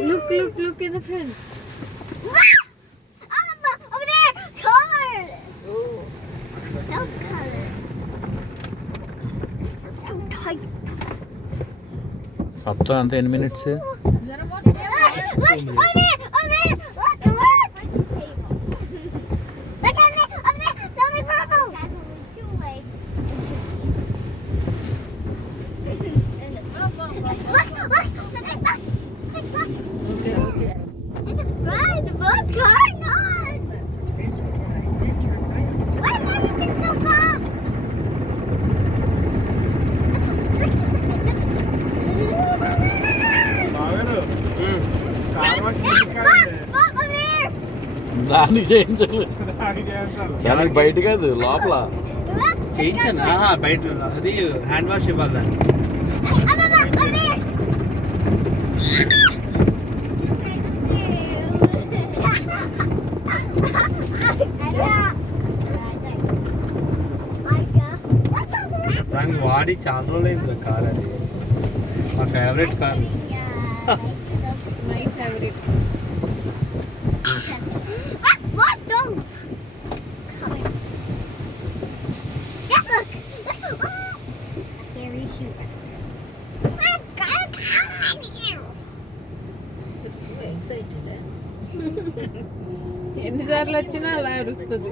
Look in the front. Over there, colored. Oh, so colored. This is so tight. Up to 10 minutes. Look, over there, look. Look over there, it's only purple. Look, Okay. right, what's going on? Why is everything so fast? Over there. దానికి చేయించాలి దానికి బయట కాదు లోపల చేయించాను బయట అది hand wash ఇవ్వాలి దాన్ని Over there. దానికి వాడి చాలా రోజులైంది కార్ అది మా favourite car My favorite. What's those? Coming. Yes, look. Scary shooter. It's so excited. ఎన్నిసార్లు వచ్చినా అలా అరుస్తుంది.